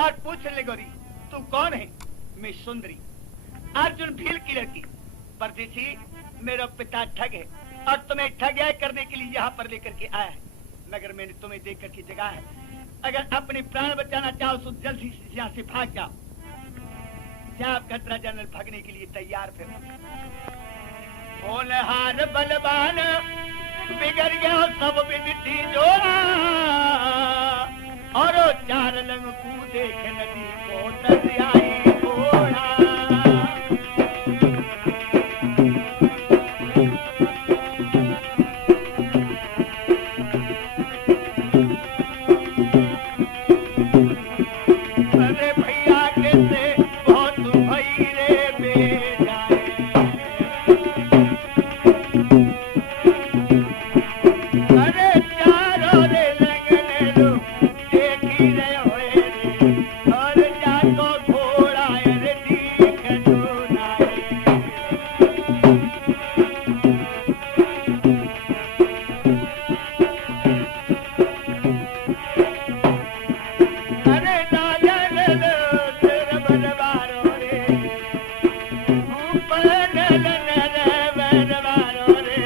और पूछने लगी, गौरी तू कौन है? मैं सुंदरी, अर्जुन भील की लड़की। परदेसी, मेरा पिता ठग है और तुम्हें ठगिया करने के लिए यहाँ पर लेकर के आया है, मगर मैंने तुम्हें देख करके जगह है। अगर अपने प्राण बचाना चाहो तो जल्दी से यहाँ से भाग जाओ। जाप खतरा जनरल भागने के लिए तैयार फिर होनहार बलवान बिगड़ गया सब विधि जोड़ा, और चार लंग कूदे के नदी को दरियाई घोड़ा। अरे भैया कैसे बहुत भई रे बेजाए, अरे चारों रे लगने दो देखी रहे होए रे, और जाको घोड़ा रे दीख जोनाए। अरे नाजन लो तेरे बलवारो रे, ऊपर नलन रे बलवारो रे,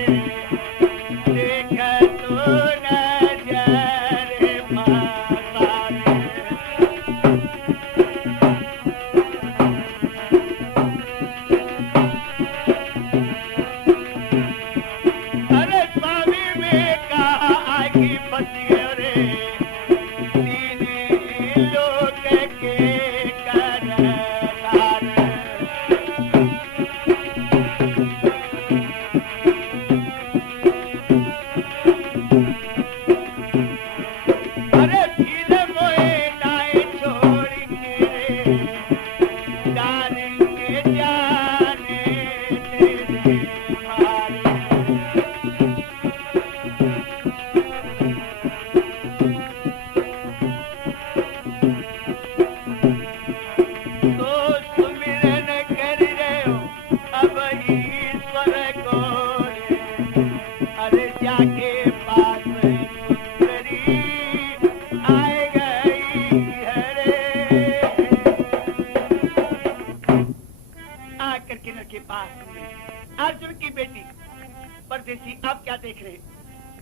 देख तो नजर मारे। अरे स्वामी में कहा आगी फंसी रे, तीन लोग के करतार। अरे फिर मोए नाए छोड़ेंगे रे, जानेंगे जाने तेरे मारे। तो सुमिरन कर रहे हो अब ईश्वर को रे, अरे जाके पास सुंदरी आए गई है रे। आकर के नर के पास अर्जुन की बेटी। परदेसी, आप क्या देख रहे?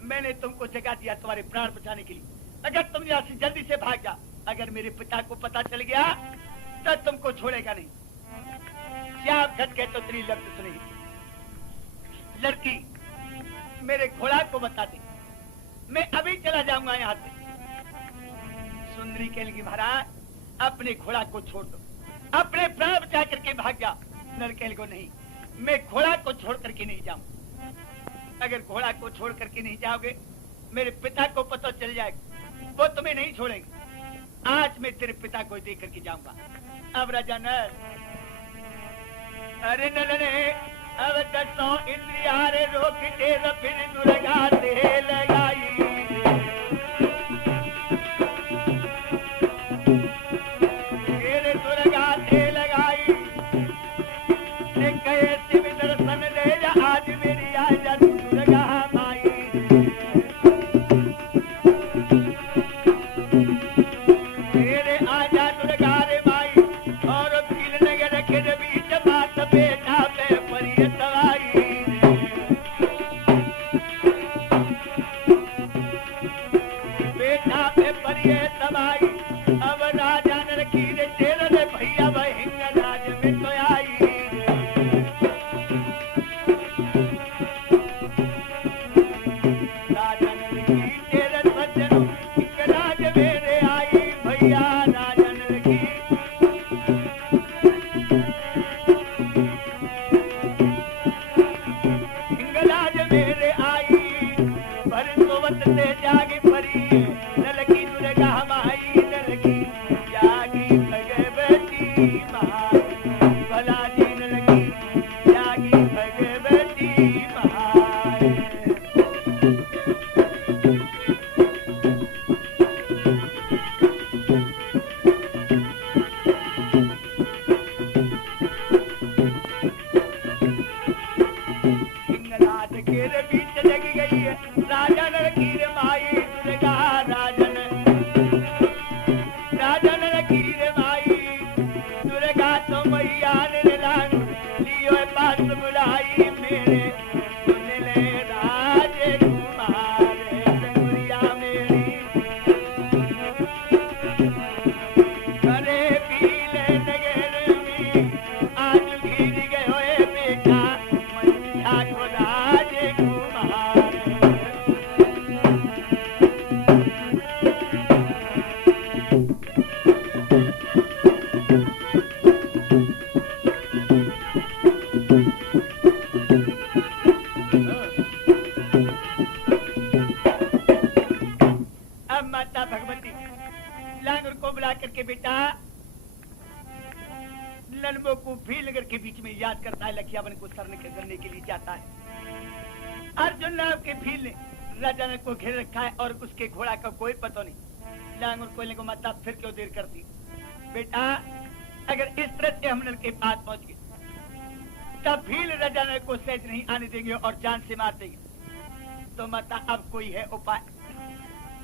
मैंने तुमको जगा दिया तुम्हारे प्राण बचाने के लिए। अगर तुम यहाँ से जल्दी से भाग जा, अगर मेरे पिता को पता चल गया तो तुमको छोड़ेगा नहीं। क्या घट के तो तेरी लफ्ज सुनी। लड़की, मेरे घोड़ा को बता दे, मैं अभी चला जाऊंगा यहाँ से। सुंदरी कह लगी, महाराज अपने घोड़ा को छोड़ दो, अपने प्राण बचा करके भाग जा। नर कह लगी, नहीं, मैं घोड़ा को छोड़ करके नहीं जाऊं। अगर घोड़ा को छोड़ करके नहीं जाओगे, मेरे पिता को पता चल जाएगा, वो तुम्हें नहीं छोड़ेंगे। आज मैं तेरे पिता को दे करके जाऊंगा। अब राजा नर, अरे नलने, अब दसों इंद्रिया रे रोक दे, फिर दुर्गा से लगाई। तेरे दुर्गा से लगाई, कहे शिव दर्शन ले जा, आज मेरी आजा दुर्गा माई। तेरे आजा दुर्गा रे माई, और भील नगर के बीच बात बेटा पे परी सवाई। बेटा पे परी सवाई, अब राजा ने रखी रे तेरे रे भैया बहिंग राज में तो आई। से जागी परी ललकी दुर्गा माई, ललकी जागी भगवती माँ। बेटा लनबो को भीलनगर के बीच में याद करता है, लखियावन को सर करने के लिए जाता है। अर्जुन नाम के भील ने राजा ने को घेर रखा है और उसके घोड़ा का कोई पता नहीं। लांगुर कोयले को माता फिर क्यों देर करती? बेटा अगर इस तरह से हम नल के पास पहुंच गए तब भील राजा ने को सहज नहीं आने देंगे और जान से मार देंगे। तो माता अब कोई है उपाय?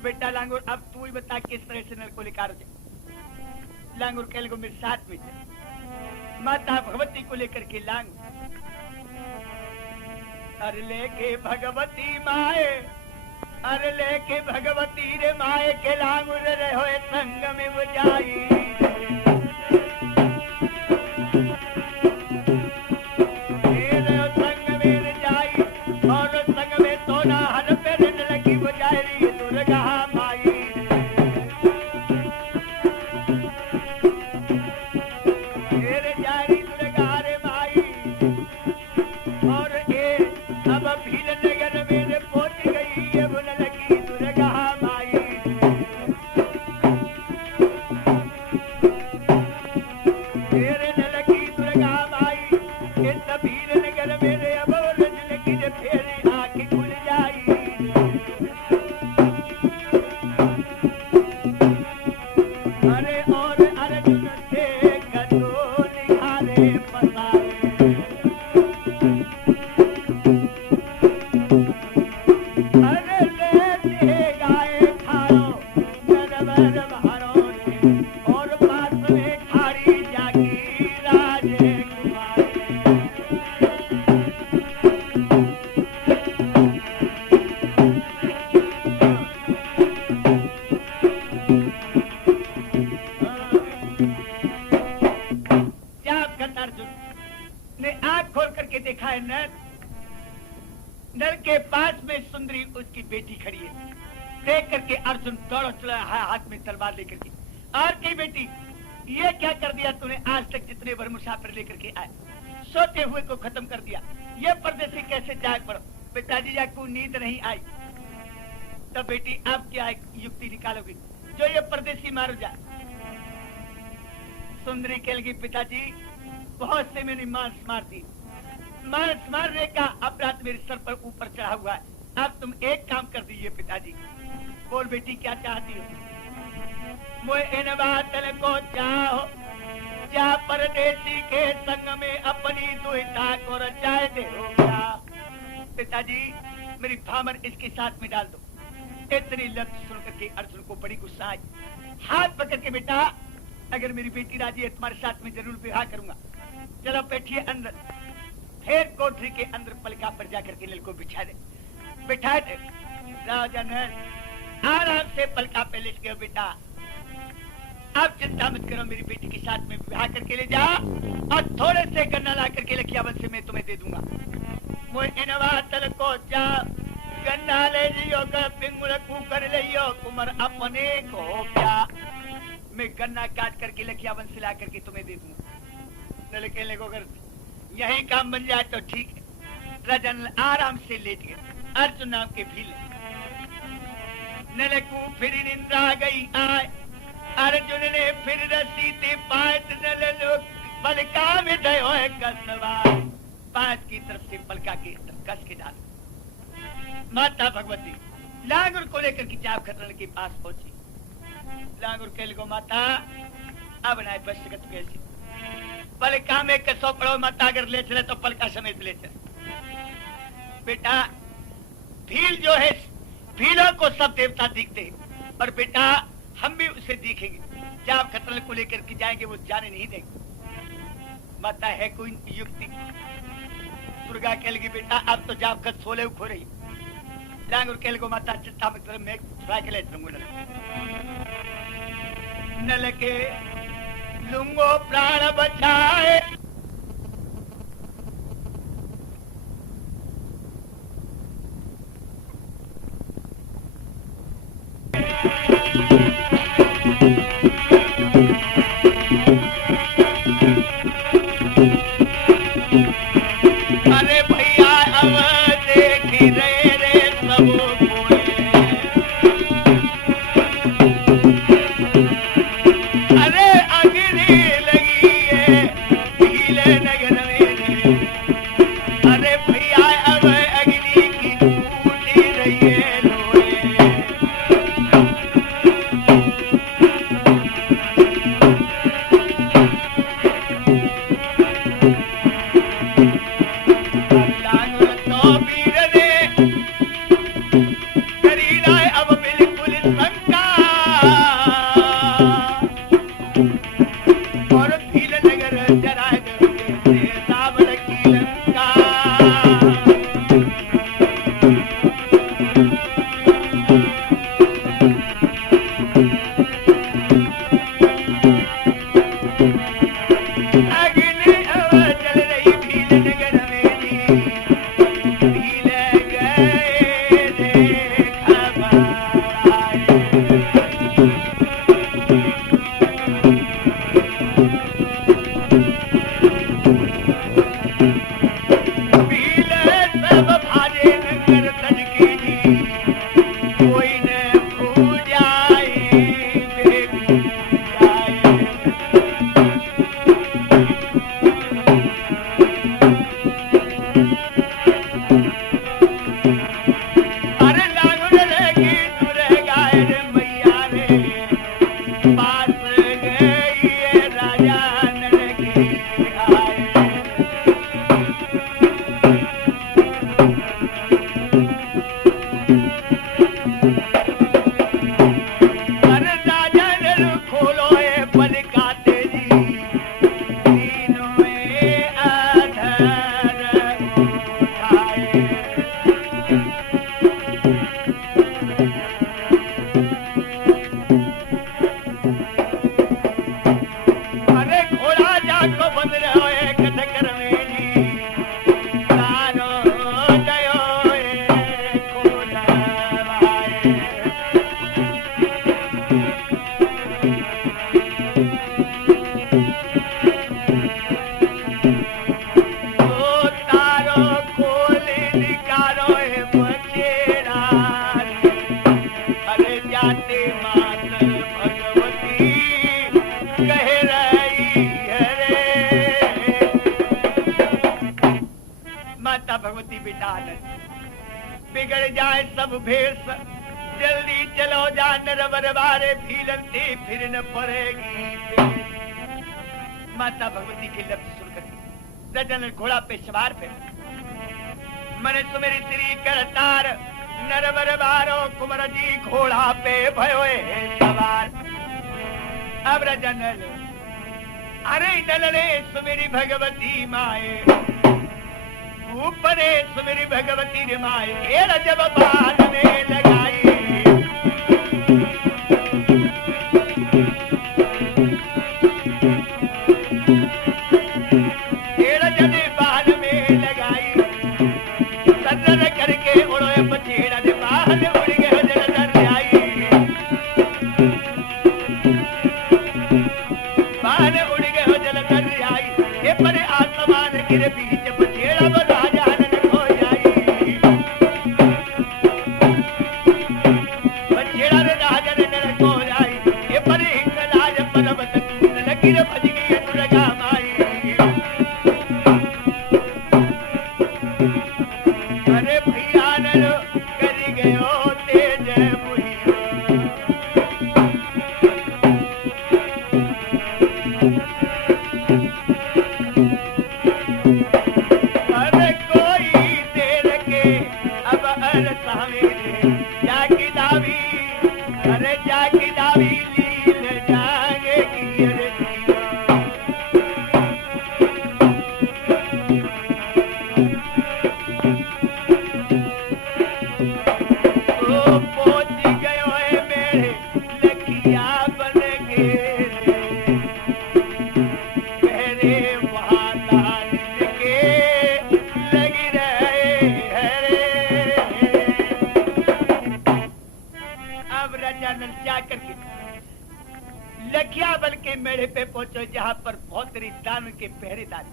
बेटा लांगुर अब तू ही बता किस तरह से नल को लेकर जाए। लांगुर कोयले को मेरे साथ में चल। माता भगवती को लेकर के लांग अरे लेके भगवती माए, अरे लेके भगवती रे माए के लांगुर रे होए संग में बुझाई। संग में जाई और संग में तो ना हर पे लगी बुझाई दुर्गा माई। तेरे जारी दुर्गा रे माई और ए अब भील नगर में पहुंच गई अब न लगी दुर्गा माई। तेरे न लगी दुर्गा माई इस भील नगर में अब न लगी फेरी आंखें खुल जाई। अरे और अर्जुन से कदो निहारे पसारे। नल के पास में सुंदरी उसकी बेटी खड़ी है। देख करके अर्जुन दौड़ चला हाथ में तलवार लेकर के। और की बेटी ये क्या कर दिया तूने? आज तक जितने बार मुसाफिर लेकर के आए सोते हुए को खत्म कर दिया। ये परदेसी कैसे जाग पड़ो? पिताजी या को नींद नहीं आई तब बेटी आप क्या युक्ति निकालोगी जो ये परदेसी मारो जाए? सुंदरी कह लगी पिताजी बहुत से मैंने मांस मार दी, मांस मारने का अपराध मेरे सर पर ऊपर चढ़ा हुआ है। अब तुम एक काम कर दीजिए पिताजी। बोल बेटी क्या चाहती हो? मोए इन बातन को चाहो जा परदेसी के संग में अपनी दुहिता को रचाए दे हो क्या? पिताजी मेरी भामर इसके साथ में डाल दो। इतनी लफ्ज सुनकर के अर्जुन को बड़ी गुस्सा आई। हाथ पकड़ के बेटा अगर मेरी बेटी राजी है तुम्हारे साथ में जरूर विवाह करूंगा। चलो बैठिए अंदर। फिर कोठरी के अंदर पलका पर जाकर के नल को बिठा दे। राजा ने आराम से पलका पे लेट गए। बेटा अब चिंता मत करो, मेरी बेटी के साथ में विवाह करके ले जा और थोड़े से गन्ना ला करके लखियावन से मैं तुम्हें दे दूंगा। मोए इनवा तल को जा गन्ना ले जियो का पिंगुल कुकर लियो कुमर अपने को क्या? मैं गन्ना काट करके लखियावन से ला करके तुम्हें दे दूंगा। नल कहने को अगर यही काम बन जाए तो ठीक है। राजन आराम से लेट गए। अर्जुन नाम के भील नल को फिर निंदा गई आए। अर्जुन ने फिर रस्सी ते पांच नल लोग पलका में दयो है कसवा। पांच की तरफ से पलका की तरफ कस के डाल। माता भगवती लांगुर को लेकर के चाप खतरन के पास पहुंची। लांगुर कह को माता अब ना बस सकत कैसी पलका में कसो पड़ो माता, अगर ले चले तो पलका समेत ले चले। बेटा भील जो है भीलों को सब देवता दिखते हैं और बेटा हम भी उसे दिखेंगे। जाप खतरन को लेकर के जाएंगे वो जाने नहीं देंगे। माता है कोई युक्ति? दुर्गा कह लगी बेटा अब तो जाप खत सोले खो रही। लांगुर कह को माता चिंता मत करो मैं ट्राई के ले नल के लुंगो प्राण बचाए। अरे भैया अब देख रहे रे सब कोई। अरे बिगड़ जाए सब भेष, जल्दी चलो जा नरवर बारे भीलंती फिर न पड़ेगी। माता भगवती के लफ्ज सुनकर रजन घोड़ा पे सवार पे मने सुमेरी श्री करतार नरवर बारो कुमर जी घोड़ा पे भयोए सवार। अब रजन अरे नलने सुमेरी भगवती माए ऊपरे सुमेरी भगवती रे माए घेर जब बाल में लगाई। घेर जब बाल में लगाई सदर करके उड़े बचेड़ा रे बाल उड़ गए जल दरियाई। बाल उड़ गए जल दरियाई ये परे आसमान गिर बीच बचेड़ा लखिया बल के मेढ़े पे पहुंचो जहां पर बहुत दान के पहरेदार।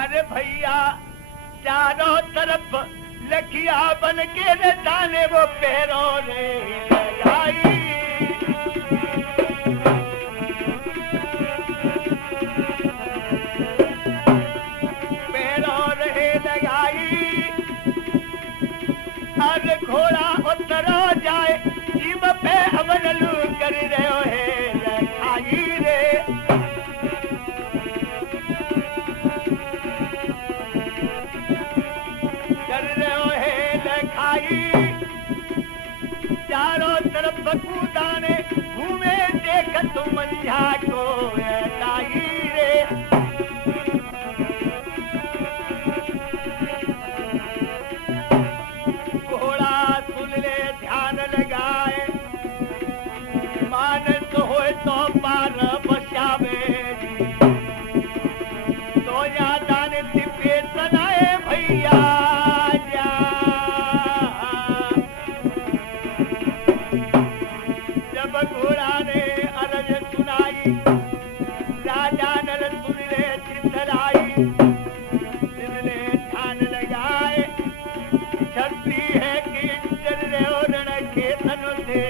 अरे भैया चारों तरफ लखिया बन के रे दाने वो पैरों रे लगाई। झाको ताई रे घोड़ा सुन ले ध्यान लगाए मानस हो तो पार बचावे तो या दान दिव्य सनाए भैया जब घोड़ा ने अरज सुनाई राजा नल सुन ले चितलाई सुन ले ध्यान लगाए छत्री है कि चल रे रण के तनु से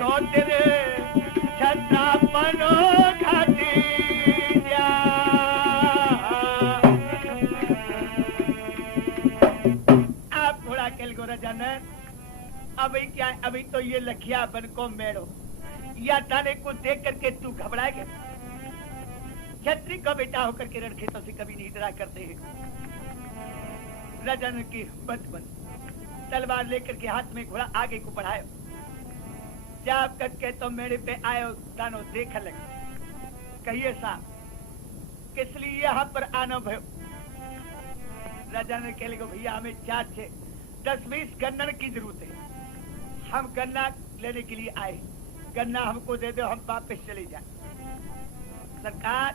तो दिल छत्रा पनो घाटी जा आप घोड़ा केल गो राजा ने अभी क्या अभी तो ये लखिया बन को मेड़ो या ताने को देख करके तू घबराएगा छत्री का बेटा होकर के रणखेतों से कभी नहीं डरा करते हैं राजा ने की हिम्मत बन तलवार लेकर के हाथ में घोड़ा आगे को बढ़ायो जाप करके तो मेरे पे आयो तानो देख लगे कहिए साहब किस लिए यहाँ पर आना भयो राजा ने कह लगे भैया हमें 4-6-10-20 गन्ना की जरूरत है हम गन्ना लेने के लिए आए गन्ना हमको दे दो हम वापस चले जाए सरकार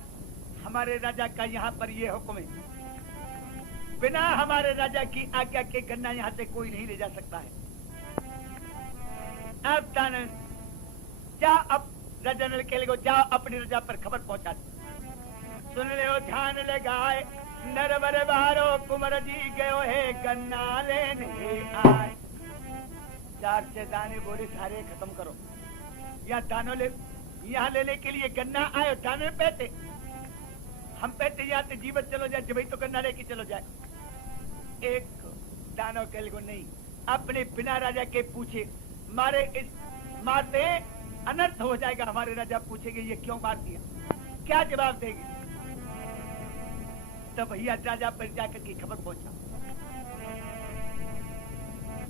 हमारे राजा का यहाँ पर ये हुक्म है बिना हमारे राजा की आज्ञा के गन्ना यहाँ से कोई नहीं ले जा सकता है अब तान जा अब राजा ने कह ले जाओ अपनी राजा पर खबर पहुंचा दो सुन ले ध्यान लगाए नरवर बारो कुंवर जी गयो है गन्ना लेने आए 4 से दाने बोले सारे खत्म करो या दानों ले यहाँ लेने के लिए गन्ना आयो दाने पैसे हम पैसे यहाँ से जीवन चलो जाए जब तो गन्ना लेके चलो जाए एक दानों के लिए नहीं अपने बिना राजा के पूछे मारे इस मारते अनर्थ हो जाएगा हमारे राजा पूछेंगे ये क्यों मार दिया क्या जवाब देंगे तब भैया राजा पर जाकर की खबर पहुंचा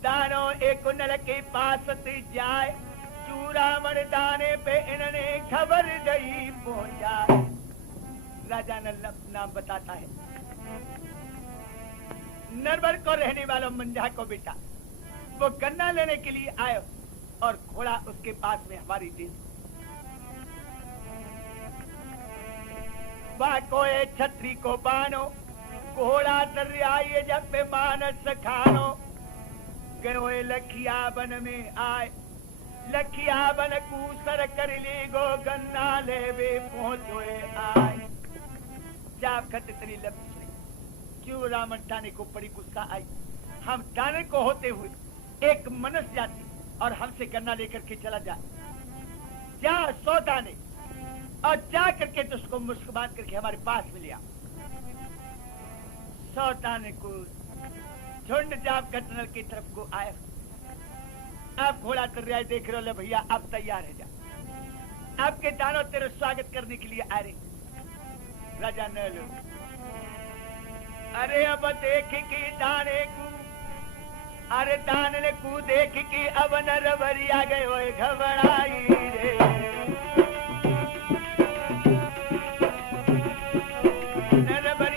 दानो एक नल के पास से जाए चूरामण दाने पे इन्होंने खबर दई पहुंचा राजा ने नाम बताता है नरवर को रहने वाला मंझा को बेटा वो गन्ना लेने के लिए आयो और घोड़ा उसके पास में हमारी थी कोए छत्री को बानो घोड़ा दरियाए जब पे मानस खानो गए लखिया बन में आए लखिया बन कूसर कर ले गो गन्ना ले वे पहुंचोए आए जाप खत इतनी लंबी क्यों रामन टाने को बड़ी गुस्सा आई हम टाने को होते हुए एक मनुष्य जाति और हमसे गन्ना लेकर के चला जाए जा 100 दाने और जा करके तो उसको मुस्कुरान करके हमारे पास में लिया 100 दाने को झुंड जाप कटनल की तरफ को आया अब घोड़ा कर रहा है देख रहे हो भैया अब तैयार है जा आपके दानों तेरे स्वागत करने के लिए आ रहे राजा न लो अरे अब देख की दाने को अरे दाने को देख की अब नरवरिया गए घबराई रे नरवर